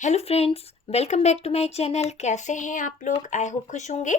Hello friends, welcome back to my channel. कैसे हैं आप लोग? आई होप खुश होंगे,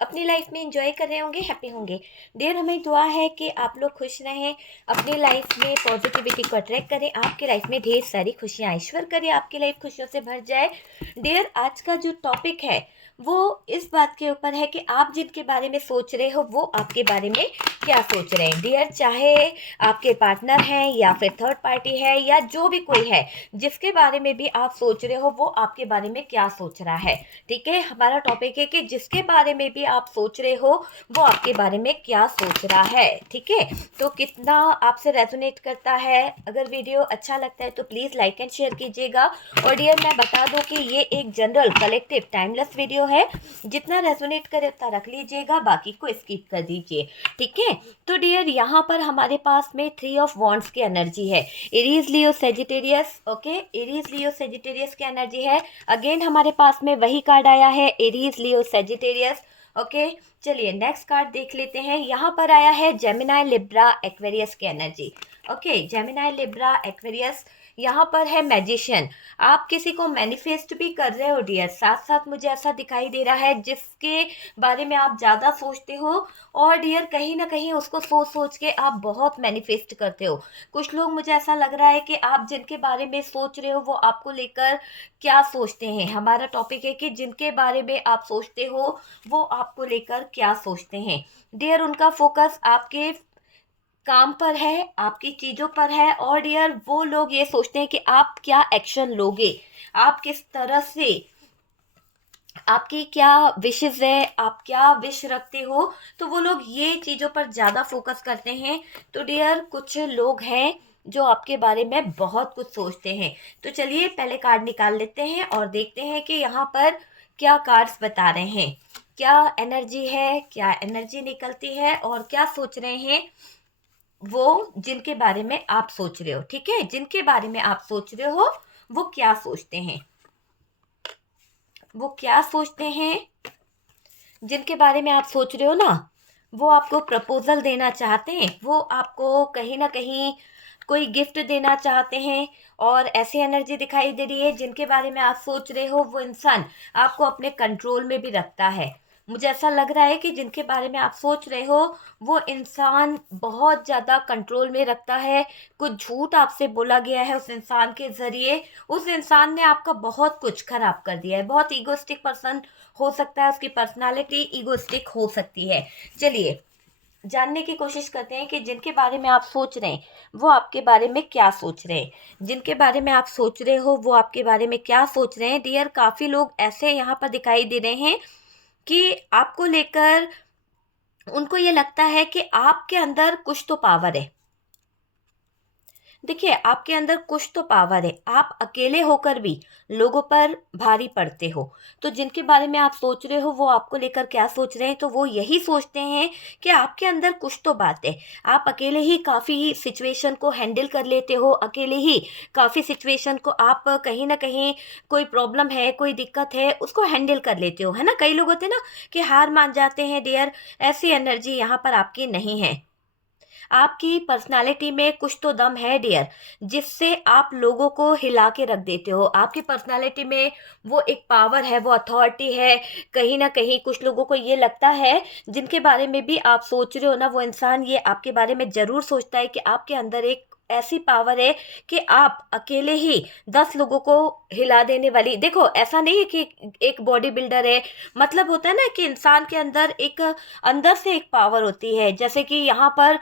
अपनी लाइफ में एंजॉय कर रहे होंगे, हैप्पी होंगे। डियर, हमें दुआ है कि आप लोग खुश रहें, अपनी लाइफ में पॉजिटिविटी को अट्रैक्ट करें, आपकी लाइफ में ढेर सारी खुशियाँ ईश्वर करे, आपकी लाइफ खुशियों से भर जाए। डियर, आज का जो टॉपिक है वो इस बात के ऊपर है कि आप जिनके बारे में सोच रहे हो वो आपके बारे में क्या सोच रहे हैं। डियर, चाहे आपके पार्टनर हैं या फिर थर्ड पार्टी है या जो भी कोई है, जिसके बारे में भी आप सोच रहे हो वो आपके बारे में क्या सोच रहा है। ठीक है, हमारा टॉपिक है कि जिसके बारे में भी आप सोच रहे हो वो आपके बारे में क्या सोच रहा है। ठीक है, तो कितना आपसे रेजोनेट करता है? अगर वीडियो अच्छा लगता है तो प्लीज़ लाइक एंड शेयर कीजिएगा। और डियर, मैं बता दूं कि ये एक जनरल कलेक्टिव टाइमलेस वीडियो है, जितना रेजोनेट करे उतना रख लीजिएगा, बाकी को स्किप कर दीजिए। ठीक है, तो डियर यहाँ पर हमारे पास में 3 ऑफ वॉन्ड्स की एनर्जी है। Aries Leo Sagittarius. Okay, Aries Leo Sagittarius की एनर्जी है। अगेन हमारे पास में वही कार्ड आया है, एरीज लियो सेजिटेरियस। ओके, चलिए नेक्स्ट कार्ड देख लेते हैं। यहाँ पर आया है जेमिनाई लिब्रा एक्वेरियस की energy. Okay, Gemini Libra Aquarius. यहाँ पर है मैजिशियन। आप किसी को मैनिफेस्ट भी कर रहे हो डियर, साथ साथ मुझे ऐसा दिखाई दे रहा है जिसके बारे में आप ज़्यादा सोचते हो। और डियर, कहीं ना कहीं उसको सोच सोच के आप बहुत मैनिफेस्ट करते हो। कुछ लोग, मुझे ऐसा लग रहा है कि आप जिनके बारे में सोच रहे हो वो आपको लेकर क्या सोचते हैं। हमारा टॉपिक है कि जिनके बारे में आप सोचते हो वो आपको लेकर क्या सोचते हैं। डियर, उनका फोकस आपके काम पर है, आपकी चीज़ों पर है। और डियर, वो लोग ये सोचते हैं कि आप क्या एक्शन लोगे, आप किस तरह से, आपकी क्या विशेस है, आप क्या विश रखते हो। तो वो लोग ये चीज़ों पर ज़्यादा फोकस करते हैं। तो डियर, कुछ लोग हैं जो आपके बारे में बहुत कुछ सोचते हैं। तो चलिए पहले कार्ड निकाल लेते हैं और देखते हैं कि यहाँ पर क्या कार्ड्स बता रहे हैं, क्या एनर्जी है, क्या एनर्जी निकलती है और क्या सोच रहे हैं वो जिनके बारे में आप सोच रहे हो। ठीक है, जिनके बारे में आप सोच रहे हो वो क्या सोचते हैं, वो क्या सोचते हैं। जिनके बारे में आप सोच रहे हो ना, वो आपको प्रपोजल देना चाहते हैं, वो आपको कहीं ना कहीं कोई गिफ्ट देना चाहते हैं। और ऐसी एनर्जी दिखाई दे रही है, जिनके बारे में आप सोच रहे हो वो इंसान आपको अपने कंट्रोल में भी रखता है। मुझे ऐसा लग रहा है कि जिनके बारे में आप सोच रहे हो वो इंसान बहुत ज़्यादा कंट्रोल में रखता है। कुछ झूठ आपसे बोला गया है उस इंसान के ज़रिए, उस इंसान ने आपका बहुत कुछ खराब कर दिया है। बहुत ईगोइस्टिक पर्सन हो सकता है, उसकी पर्सनालिटी ईगोइस्टिक हो सकती है। चलिए जानने की कोशिश करते हैं कि जिनके बारे में आप सोच रहे हैं वो आपके बारे में क्या सोच रहे हैं। जिनके बारे में आप सोच रहे हो वो आपके बारे में क्या सोच रहे हैं। डियर, काफ़ी लोग ऐसे यहाँ पर दिखाई दे रहे हैं कि आपको लेकर उनको ये लगता है कि आपके अंदर कुछ तो पावर है। देखिए, आपके अंदर कुछ तो पावर है, आप अकेले होकर भी लोगों पर भारी पड़ते हो। तो जिनके बारे में आप सोच रहे हो वो आपको लेकर क्या सोच रहे हैं, तो वो यही सोचते हैं कि आपके अंदर कुछ तो बात है। आप अकेले ही काफ़ी सिचुएशन को हैंडल कर लेते हो, अकेले ही काफ़ी सिचुएशन को आप कहीं ना कहीं, कोई प्रॉब्लम है, कोई दिक्कत है, उसको हैंडल कर लेते हो, है ना। कई लोग होते हैं ना कि हार मान जाते हैं। डियर, ऐसी एनर्जी यहाँ पर आपकी नहीं है। आपकी पर्सनालिटी में कुछ तो दम है डियर, जिससे आप लोगों को हिला के रख देते हो। आपकी पर्सनालिटी में वो एक पावर है, वो अथॉरिटी है। कहीं ना कहीं कुछ लोगों को ये लगता है, जिनके बारे में भी आप सोच रहे हो ना, वो इंसान ये आपके बारे में ज़रूर सोचता है कि आपके अंदर एक ऐसी पावर है कि आप अकेले ही 10 लोगों को हिला देने वाली। देखो, ऐसा नहीं है कि एक बॉडी बिल्डर है, मतलब होता है ना कि इंसान के अंदर एक, अंदर से एक पावर होती है। जैसे कि यहाँ पर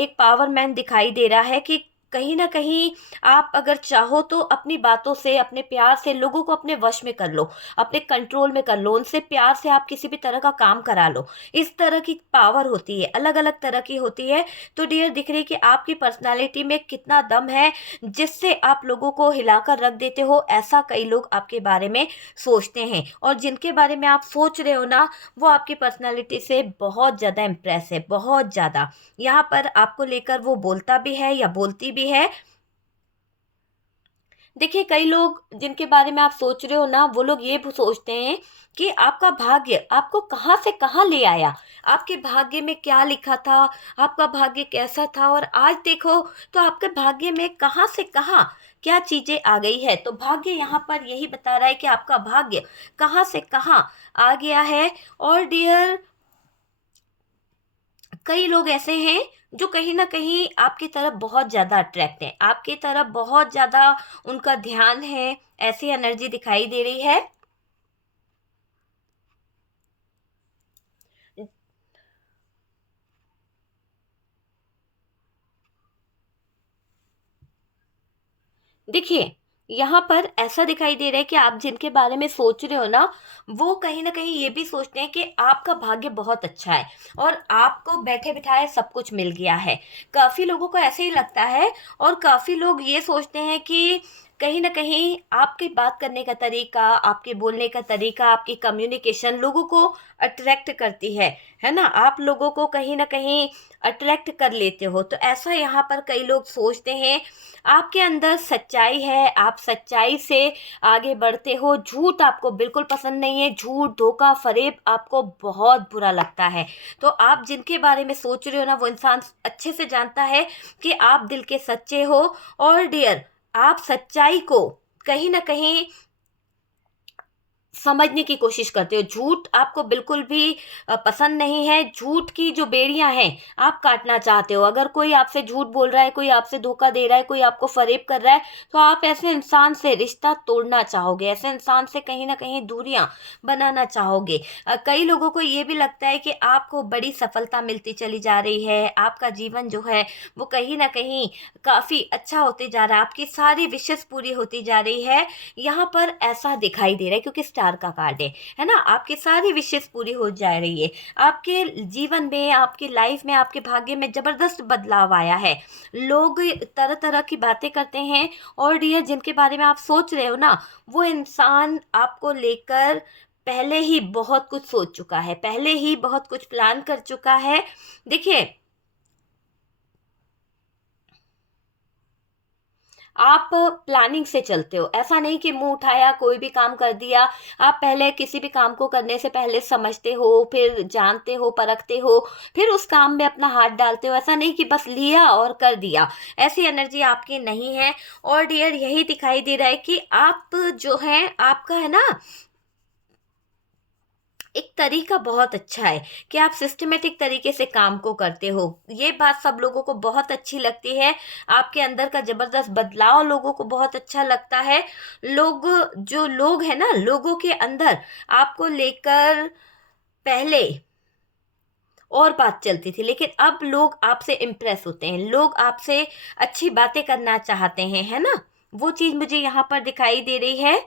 एक पावर मैन दिखाई दे रहा है कि कहीं ना कहीं आप अगर चाहो तो अपनी बातों से, अपने प्यार से लोगों को अपने वश में कर लो, अपने कंट्रोल में कर लो, उनसे प्यार से आप किसी भी तरह का काम करा लो। इस तरह की पावर होती है, अलग अलग तरह की होती है। तो डियर, दिख रही है कि आपकी पर्सनालिटी में कितना दम है, जिससे आप लोगों को हिलाकर रख देते हो। ऐसा कई लोग आपके बारे में सोचते हैं। और जिनके बारे में आप सोच रहे हो ना, वो आपकी पर्सनालिटी से बहुत ज़्यादा इम्प्रेस है, बहुत ज़्यादा। यहाँ पर आपको लेकर वो बोलता भी है या बोलती भी है। देखिए, कई लोग जिनके बारे में आप सोच रहे हो ना, वो लोग ये सोचते हैं कि आपका भाग्य आपको कहाँ से कहाँ ले आया, आपके भाग्य में क्या लिखा था, आपका भाग्य कैसा था, और आज देखो तो आपके भाग्य में कहाँ से कहाँ क्या चीजें आ गई है। तो भाग्य यहाँ पर यही बता रहा है कि आपका भाग्य कहाँ से कहाँ आ गया है। और डियर, कई लोग ऐसे हैं जो कहीं ना कहीं आपकी तरफ बहुत ज़्यादा अट्रैक्ट हैं, आपकी तरफ बहुत ज़्यादा उनका ध्यान है, ऐसी एनर्जी दिखाई दे रही है। देखिए, यहाँ पर ऐसा दिखाई दे रहा है कि आप जिनके बारे में सोच रहे हो ना, वो कहीं न कहीं ये भी सोचते हैं कि आपका भाग्य बहुत अच्छा है और आपको बैठे-बिठाए सब कुछ मिल गया है। काफ़ी लोगों को ऐसे ही लगता है और काफ़ी लोग ये सोचते हैं कि कहीं न कहीं आपकी बात करने का तरीका, आपके बोलने का तरीका, आपकी कम्युनिकेशन लोगों को अट्रैक्ट करती है ना? आप लोगों को कहीं न कहीं अट्रैक्ट कर लेते हो। तो ऐसा यहाँ पर कई लोग सोचते हैं। आपके अंदर सच्चाई है, आप सच्चाई से आगे बढ़ते हो, झूठ आपको बिल्कुल पसंद नहीं है, झूठ, धोखा, फ़रेब आपको बहुत बुरा लगता है। तो आप जिनके बारे में सोच रहे हो ना, वो इंसान अच्छे से जानता है कि आप दिल के सच्चे हो। और डियर, आप सच्चाई को कहीं न कहीं समझने की कोशिश करते हो। झूठ आपको बिल्कुल भी पसंद नहीं है। झूठ की जो बेड़ियाँ हैं, आप काटना चाहते हो। अगर कोई आपसे झूठ बोल रहा है, कोई आपसे धोखा दे रहा है, कोई आपको फ़रेब कर रहा है, तो आप ऐसे इंसान से रिश्ता तोड़ना चाहोगे, ऐसे इंसान से कहीं न कहीं दूरियाँ बनाना चाहोगे। कई लोगों को ये भी लगता है कि आपको बड़ी सफलता मिलती चली जा रही है, आपका जीवन जो है, वो कहीं न कहीं काफ़ी अच्छा होते जा रहा है, आपकी सारी विशेज़ पूरी होती जा रही है। यहाँ पर ऐसा दिखाई दे रहा है क्योंकि स्टार का कार्ड है ना? आपकी सारी विशेस पूरी हो जा रही है। आपके जीवन में, आपकी लाइफ में, आपके भाग्य में ज़बरदस्त बदलाव आया है। लोग तरह-तरह की बातें करते हैं और डियर, जिनके बारे में आप सोच रहे हो ना, वो इंसान आपको लेकर पहले ही बहुत कुछ सोच चुका है, पहले ही बहुत कुछ प्लान कर चुका है। देखिए, आप प्लानिंग से चलते हो। ऐसा नहीं कि मुँह उठाया, कोई भी काम कर दिया। आप पहले किसी भी काम को करने से पहले समझते हो, फिर जानते हो, परखते हो, फिर उस काम में अपना हाथ डालते हो। ऐसा नहीं कि बस लिया और कर दिया। ऐसी एनर्जी आपकी नहीं है। और डियर, यही दिखाई दे रहा है कि आप जो हैं, आपका है ना, एक तरीका बहुत अच्छा है कि आप सिस्टमैटिक तरीके से काम को करते हो। ये बात सब लोगों को बहुत अच्छी लगती है। आपके अंदर का ज़बरदस्त बदलाव लोगों को बहुत अच्छा लगता है। लोग, जो लोग हैं ना, लोगों के अंदर आपको लेकर पहले और बात चलती थी, लेकिन अब लोग आपसे इम्प्रेस होते हैं। लोग आपसे अच्छी बातें करना चाहते हैं, है ना? वो चीज़ मुझे यहाँ पर दिखाई दे रही है।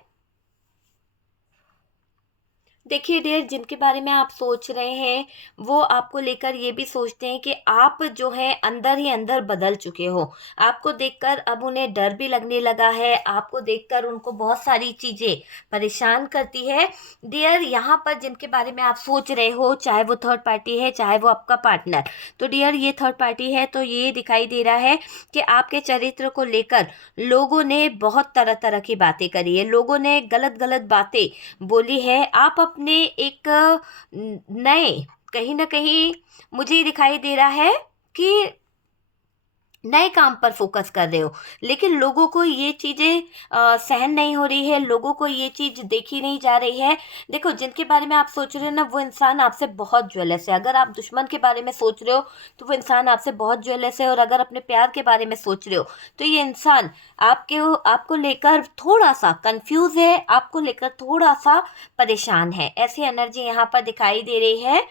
देखिए डियर, जिनके बारे में आप सोच रहे हैं, वो आपको लेकर ये भी सोचते हैं कि आप जो है अंदर ही अंदर बदल चुके हो। आपको देखकर अब उन्हें डर भी लगने लगा है, आपको देखकर उनको बहुत सारी चीज़ें परेशान करती है। डियर, यहाँ पर जिनके बारे में आप सोच रहे हो, चाहे वो थर्ड पार्टी है, चाहे वो आपका पार्टनर, तो डियर ये थर्ड पार्टी है, तो ये दिखाई दे रहा है कि आपके चरित्र को लेकर लोगों ने बहुत तरह-तरह की बातें करी है, लोगों ने गलत-गलत बातें बोली है। आप अपने एक नए, कहीं न कहीं मुझे ये दिखाई दे रहा है कि नए काम पर फ़ोकस कर रहे हो, लेकिन लोगों को ये चीज़ें सहन नहीं हो रही है, लोगों को ये चीज़ देखी नहीं जा रही है। देखो, जिनके बारे में आप सोच रहे हो ना, वो इंसान आपसे बहुत जेलस है। अगर आप दुश्मन के बारे में सोच रहे हो, तो वो इंसान आपसे बहुत जेलस है। और अगर अपने प्यार के बारे में सोच रहे हो, तो ये इंसान आपको लेकर थोड़ा-सा कन्फ्यूज़ है, आपको लेकर थोड़ा-सा परेशान है। ऐसी एनर्जी यहाँ पर दिखाई दे रही है।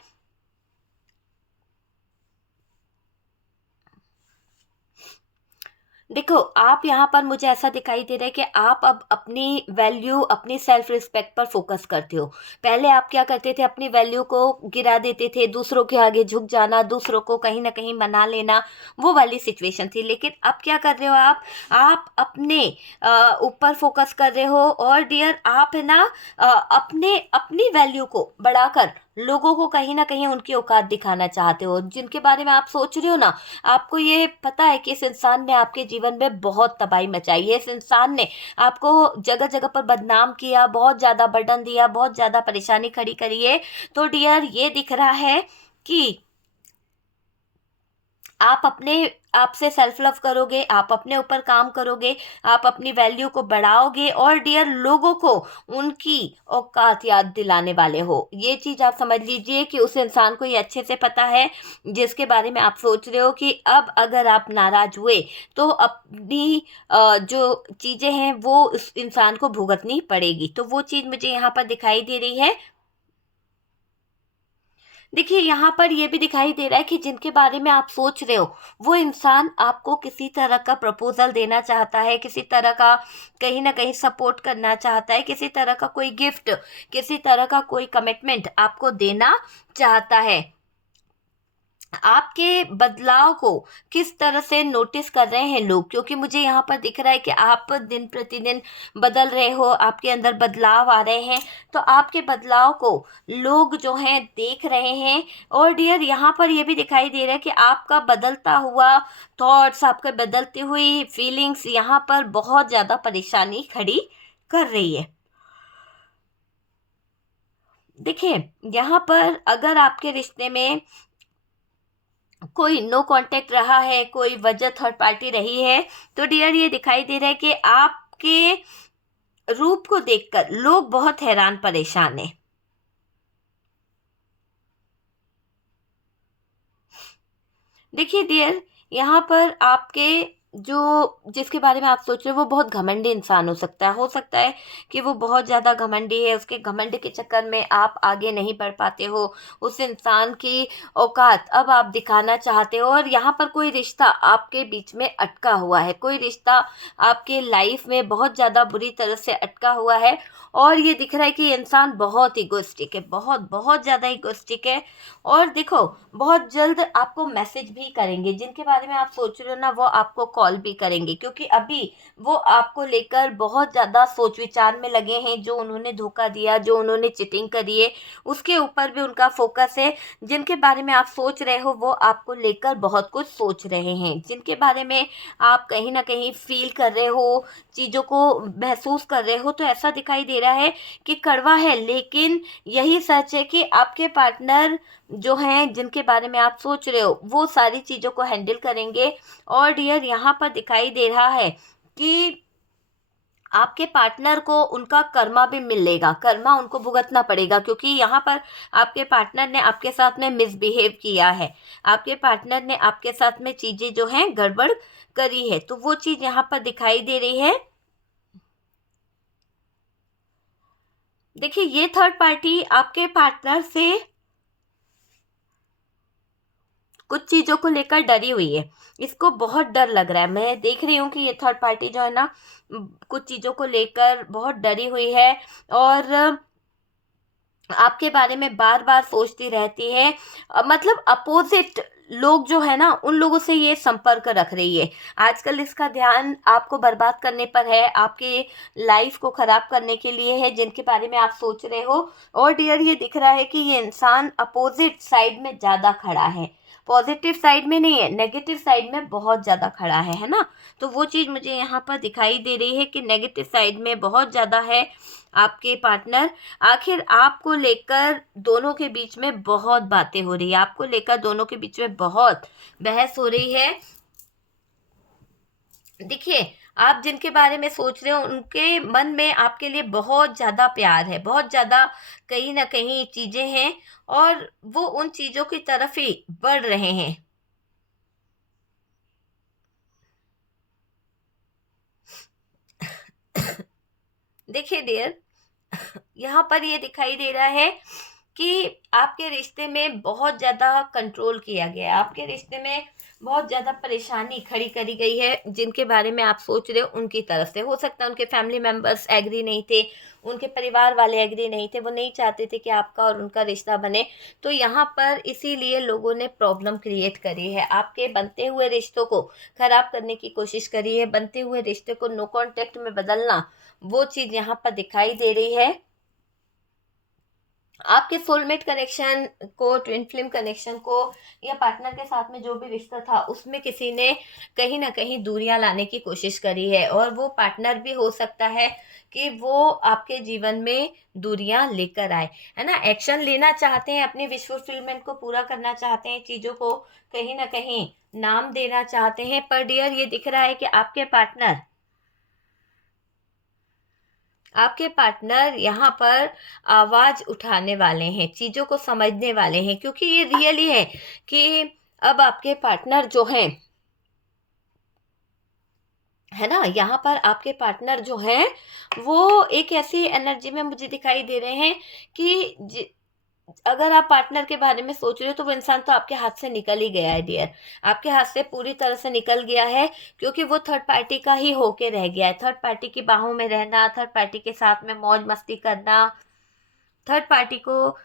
देखो, आप यहाँ पर मुझे ऐसा दिखाई दे रहा है कि आप अब अपनी वैल्यू, अपनी सेल्फ रिस्पेक्ट पर फ़ोकस करते हो। पहले आप क्या करते थे, अपनी वैल्यू को गिरा देते थे, दूसरों के आगे झुक जाना, दूसरों को कहीं न कहीं मना लेना, वो वाली सिचुएशन थी। लेकिन अब क्या कर रहे हो आप? आप अपने ऊपर फ़ोकस कर रहे हो। और डियर, आप है ना, अपने अपनी वैल्यू को बढ़ाकर लोगों को कहीं ना कहीं उनकी औकात दिखाना चाहते हो, जिनके बारे में आप सोच रहे हो ना, आपको ये पता है कि इस इंसान ने आपके जीवन में बहुत तबाही मचाई है, इस इंसान ने आपको जगह जगह पर बदनाम किया, बहुत ज़्यादा बर्डन दिया, बहुत ज़्यादा परेशानी खड़ी करी है। तो डियर, ये दिख रहा है कि आप अपने आप से सेल्फ लव करोगे, आप अपने ऊपर काम करोगे, आप अपनी वैल्यू को बढ़ाओगे, और डियर, लोगों को उनकी औकात याद दिलाने वाले हो। ये चीज़ आप समझ लीजिए कि उस इंसान को ये अच्छे से पता है, जिसके बारे में आप सोच रहे हो कि अब अगर आप नाराज हुए तो अपनी जो चीज़ें हैं वो उस इंसान को भुगतनी पड़ेगी। तो वो चीज़ मुझे यहाँ पर दिखाई दे रही है। देखिए, यहाँ पर ये भी दिखाई दे रहा है कि जिनके बारे में आप सोच रहे हो, वो इंसान आपको किसी तरह का प्रपोजल देना चाहता है, किसी तरह का कहीं ना कहीं सपोर्ट करना चाहता है, किसी तरह का कोई गिफ्ट, किसी तरह का कोई कमिटमेंट आपको देना चाहता है। आपके बदलाव को किस तरह से नोटिस कर रहे हैं लोग, क्योंकि मुझे यहाँ पर दिख रहा है कि आप दिन प्रतिदिन बदल रहे हो, आपके अंदर बदलाव आ रहे हैं। तो आपके बदलाव को लोग जो हैं देख रहे हैं। और डियर, यहाँ पर ये भी दिखाई दे रहा है कि आपका बदलता हुआ थॉट्स, आपके बदलती हुई फीलिंग्स यहाँ पर बहुत ज़्यादा परेशानी खड़ी कर रही है। देखिए, यहाँ पर अगर आपके रिश्ते में कोई नो कांटेक्ट रहा है, कोई वजह थर्ड पार्टी रही है, तो डियर, ये दिखाई दे रहा है कि आपके रूप को देखकर लोग बहुत हैरान परेशान हैं। देखिए डियर, यहाँ पर आपके जो जिसके बारे में आप सोच रहे हो वो बहुत घमंडी इंसान हो सकता है कि वो बहुत ज़्यादा घमंडी है, उसके घमंड के चक्कर में आप आगे नहीं बढ़ पाते हो, उस इंसान की औकात अब आप दिखाना चाहते हो, और यहाँ पर कोई रिश्ता आपके बीच में अटका हुआ है, कोई रिश्ता आपके लाइफ में बहुत ज़्यादा बुरी तरह से अटका हुआ है। और ये दिख रहा है कि ये इंसान बहुत इगोइस्टिक है, बहुत बहुत ज़्यादा इगोइस्टिक है। और देखो, बहुत जल्द आपको मैसेज भी करेंगे, जिनके बारे में आप सोच रहे हो ना, वो आपको कॉल भी करेंगे, क्योंकि अभी वो आपको लेकर बहुत ज़्यादा सोच विचार में लगे हैं। जो उन्होंने धोखा दिया, जो उन्होंने चिटिंग करी है, उसके ऊपर भी उनका फोकस है। जिनके बारे में आप सोच रहे हो वो आपको लेकर बहुत कुछ सोच रहे हैं, जिनके बारे में आप कहीं ना कहीं फील कर रहे हो, चीज़ों को महसूस कर रहे हो। तो ऐसा दिखाई दे रहा है कि कड़वा है, लेकिन यही सच है कि आपके पार्टनर जो हैं, जिनके बारे में आप सोच रहे हो, वो सारी चीज़ों को हैंडल करेंगे। और डियर, यहाँ पर दिखाई दे रहा है कि आपके पार्टनर को उनका कर्मा भी मिलेगा, कर्मा उनको भुगतना पड़ेगा, क्योंकि यहाँ पर आपके पार्टनर ने आपके साथ में मिसबिहेव किया है, आपके पार्टनर ने आपके साथ में चीज़ें जो हैं गड़बड़ करी है। तो वो चीज़ यहाँ पर दिखाई दे रही है। देखिए, ये थर्ड पार्टी आपके पार्टनर से कुछ चीज़ों को लेकर डरी हुई है, इसको बहुत डर लग रहा है। मैं देख रही हूँ कि ये थर्ड पार्टी जो है ना, कुछ चीज़ों को लेकर बहुत डरी हुई है, और आपके बारे में बार बार सोचती रहती है। मतलब अपोजिट लोग जो है ना, उन लोगों से ये संपर्क रख रही है। आजकल इसका ध्यान आपको बर्बाद करने पर है, आपके लाइफ को खराब करने के लिए है, जिनके बारे में आप सोच रहे हो। और डियर, ये दिख रहा है कि ये इंसान अपोजिट साइड में ज़्यादा खड़ा है, पॉजिटिव साइड में नहीं है, नेगेटिव साइड में बहुत ज़्यादा खड़ा है ना। तो वो चीज़ मुझे यहाँ पर दिखाई दे रही है कि नेगेटिव साइड में बहुत ज़्यादा है आपके पार्टनर। आखिर आपको लेकर दोनों के बीच में बहुत बातें हो रही है, आपको लेकर दोनों के बीच में बहुत बहस हो रही है। देखिए, आप जिनके बारे में सोच रहे हो, उनके मन में आपके लिए बहुत ज़्यादा प्यार है, बहुत ज़्यादा कहीं ना कहीं चीज़ें हैं, और वो उन चीज़ों की तरफ ही बढ़ रहे हैं। देखिए डियर, यहाँ पर ये दिखाई दे रहा है कि आपके रिश्ते में बहुत ज़्यादा कंट्रोल किया गया है, आपके रिश्ते में बहुत ज़्यादा परेशानी खड़ी करी गई है। जिनके बारे में आप सोच रहे हो, उनकी तरफ से हो सकता है उनके फैमिली मेम्बर्स एग्री नहीं थे, उनके परिवार वाले एग्री नहीं थे, वो नहीं चाहते थे कि आपका और उनका रिश्ता बने। तो यहाँ पर इसीलिए लोगों ने प्रॉब्लम क्रिएट करी है, आपके बनते हुए रिश्तों को खराब करने की कोशिश करी है, बनते हुए रिश्ते को नो कॉन्टेक्ट में बदलना, वो चीज़ यहाँ पर दिखाई दे रही है। आपके सोलमेट कनेक्शन को, ट्विन फ्लेम कनेक्शन को, या पार्टनर के साथ में जो भी रिश्ता था उसमें किसी ने कहीं ना कहीं दूरियां लाने की कोशिश करी है, और वो पार्टनर भी हो सकता है कि वो आपके जीवन में दूरियां लेकर आए, है ना। एक्शन लेना चाहते हैं, अपनी विश फुलफिलमेंट को पूरा करना चाहते हैं, चीज़ों को कहीं ना कहीं नाम देना चाहते हैं, पर डियर ये दिख रहा है कि आपके पार्टनर यहाँ पर आवाज उठाने वाले हैं, चीजों को समझने वाले हैं, क्योंकि ये रियली है कि अब आपके पार्टनर जो हैं, है ना, यहाँ पर आपके पार्टनर जो हैं वो एक ऐसी एनर्जी में मुझे दिखाई दे रहे हैं कि अगर आप पार्टनर के बारे में सोच रहे हो तो वो इंसान तो आपके हाथ से निकल ही गया है डियर, आपके हाथ से पूरी तरह से निकल गया है, क्योंकि वो थर्ड पार्टी का ही होके रह गया है। थर्ड पार्टी की बाहों में रहना, थर्ड पार्टी के साथ में मौज मस्ती करना, थर्ड पार्टी को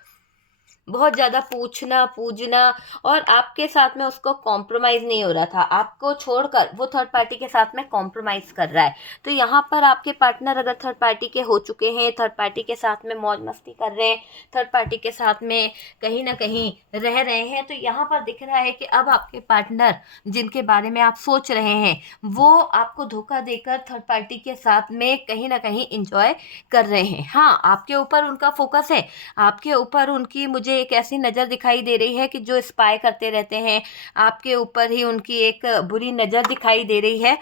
बहुत ज़्यादा पूछना पूजना, और आपके साथ में उसको कॉम्प्रोमाइज़ नहीं हो रहा था, आपको छोड़कर वो थर्ड पार्टी के साथ में कॉम्प्रोमाइज़ कर रहा है। तो यहाँ पर आपके पार्टनर अगर थर्ड पार्टी के हो चुके हैं, थर्ड पार्टी के साथ में मौज मस्ती कर रहे हैं, थर्ड पार्टी के साथ में कहीं ना कहीं रह रहे हैं, तो यहाँ पर दिख रहा है कि अब आपके पार्टनर जिनके बारे में आप सोच रहे हैं वो आपको धोखा देकर थर्ड पार्टी के साथ में कहीं ना कहीं इंजॉय कर रहे हैं। हाँ, आपके ऊपर उनका फोकस है, आपके ऊपर उनकी मुझे एक ऐसी नज़र दिखाई दे रही है कि जो स्पाई करते रहते हैं, आपके ऊपर ही उनकी एक बुरी नज़र दिखाई दे रही है।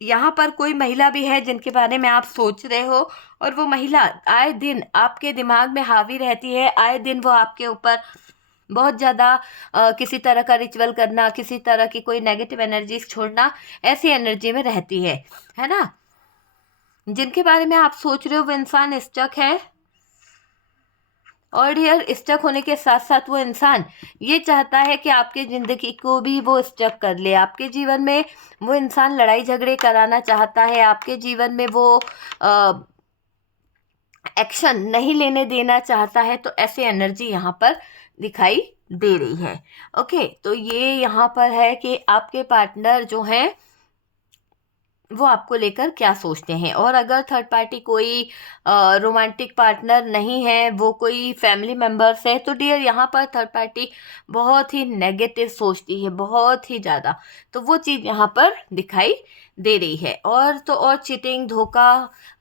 यहाँ पर कोई महिला भी है जिनके बारे में आप सोच रहे हो, और वो महिला आए दिन आपके दिमाग में हावी रहती है, आए दिन वो आपके ऊपर बहुत ज़्यादा किसी तरह का रिचुअल करना, किसी तरह की कोई नेगेटिव एनर्जीज छोड़ना, ऐसी एनर्जी में रहती है ना। जिनके बारे में आप सोच रहे हो वो इंसान स्टक है, और यार स्टक होने के साथ साथ वो इंसान ये चाहता है कि आपकी ज़िंदगी को भी वो स्टक कर ले, आपके जीवन में वो इंसान लड़ाई झगड़े कराना चाहता है, आपके जीवन में वो एक्शन नहीं लेने देना चाहता है। तो ऐसी एनर्जी यहाँ पर दिखाई दे रही है। ओके, तो ये यहाँ पर है कि आपके पार्टनर जो हैं वो आपको लेकर क्या सोचते हैं, और अगर थर्ड पार्टी कोई रोमांटिक पार्टनर नहीं है, वो कोई फैमिली मेम्बर्स है, तो डियर यहाँ पर थर्ड पार्टी बहुत ही नेगेटिव सोचती है, बहुत ही ज़्यादा। तो वो चीज़ यहाँ पर दिखाई दे रही है, और तो और चीटिंग, धोखा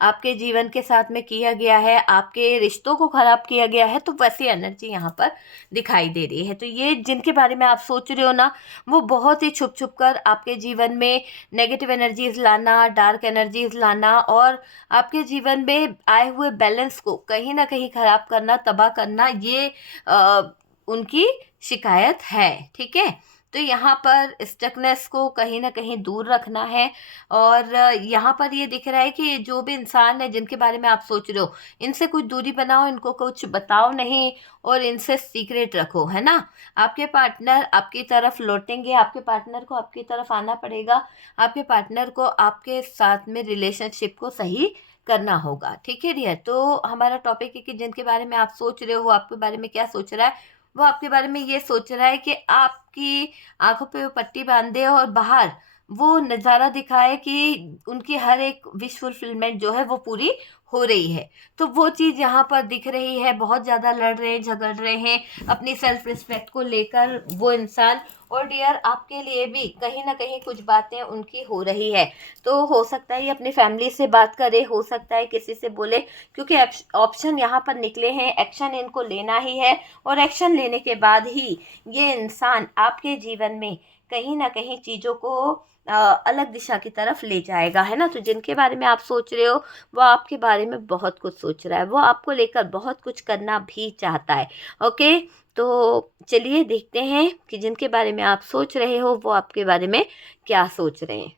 आपके जीवन के साथ में किया गया है, आपके रिश्तों को ख़राब किया गया है, तो वैसी एनर्जी यहाँ पर दिखाई दे रही है। तो ये जिनके बारे में आप सोच रहे हो ना, वो बहुत ही छुप छुप कर आपके जीवन में नेगेटिव एनर्जीज लाना, डार्क एनर्जीज लाना, और आपके जीवन में आए हुए बैलेंस को कहीं ना कहीं खराब करना, तबाह करना, ये उनकी शिकायत है। ठीक है, तो यहाँ पर स्टकनेस को कहीं ना कहीं दूर रखना है, और यहाँ पर ये दिख रहा है कि जो भी इंसान है जिनके बारे में आप सोच रहे हो, इनसे कुछ दूरी बनाओ, इनको कुछ बताओ नहीं, और इनसे सीक्रेट रखो, है ना। आपके पार्टनर आपकी तरफ लौटेंगे, आपके पार्टनर को आपकी तरफ आना पड़ेगा, आपके पार्टनर को आपके साथ में रिलेशनशिप को सही करना होगा। ठीक है डियर, तो हमारा टॉपिक है कि जिनके बारे में आप सोच रहे हो वो आपके बारे में क्या सोच रहा है। वो आपके बारे में ये सोच रहा है कि आपकी आंखों पे वो पट्टी बांधे और बाहर वो नज़ारा दिखाए कि उनकी हर एक विश फुलफिलमेंट जो है वो पूरी हो रही है। तो वो चीज़ यहाँ पर दिख रही है, बहुत ज़्यादा लड़ रहे हैं, झगड़ रहे हैं अपनी सेल्फ रिस्पेक्ट को लेकर वो इंसान, और डियर आपके लिए भी कहीं ना कहीं कुछ बातें उनकी हो रही है। तो हो सकता है ये अपनी फैमिली से बात करे, हो सकता है किसी से बोले, क्योंकि ऑप्शन यहाँ पर निकले हैं, एक्शन इनको लेना ही है, और एक्शन लेने के बाद ही ये इंसान आपके जीवन में कहीं ना कहीं चीज़ों को अलग दिशा की तरफ ले जाएगा, है ना। तो जिनके बारे में आप सोच रहे हो वो आपके बारे में बहुत कुछ सोच रहा है, वो आपको लेकर बहुत कुछ करना भी चाहता है। ओके, तो चलिए देखते हैं कि जिनके बारे में आप सोच रहे हो वो आपके बारे में क्या सोच रहे हैं।